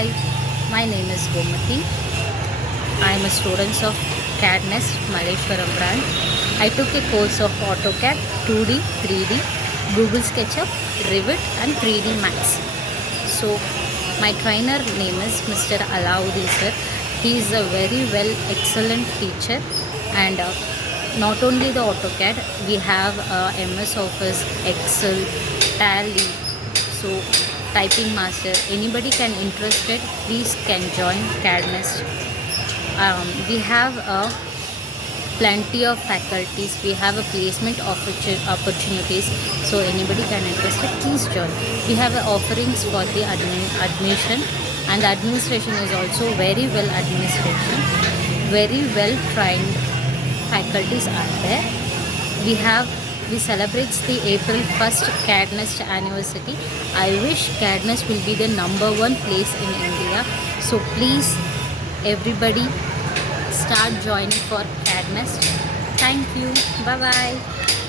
Hi, my name is Gomati. I am a student of CAD Nest Malleshwaram branch. I took a course of AutoCAD, 2D, 3D, Google SketchUp, Revit and 3D Max. So my trainer name is Mr. Alauddin sir. He is a very excellent teacher, and not only the AutoCAD, we have MS Office, Excel, Tally. So typing master, anybody can interested, please can join CAD Nest. We have plenty of faculties, we have a placement opportunities, so anybody can interested, please join. We have offerings for the admission, and the administration is also very well administration, very well trained faculties are there. We celebrate the April 1st CAD Nest anniversary. I wish CAD Nest will be the #1 place in India. So please everybody start joining for CAD Nest. Thank you. Bye bye.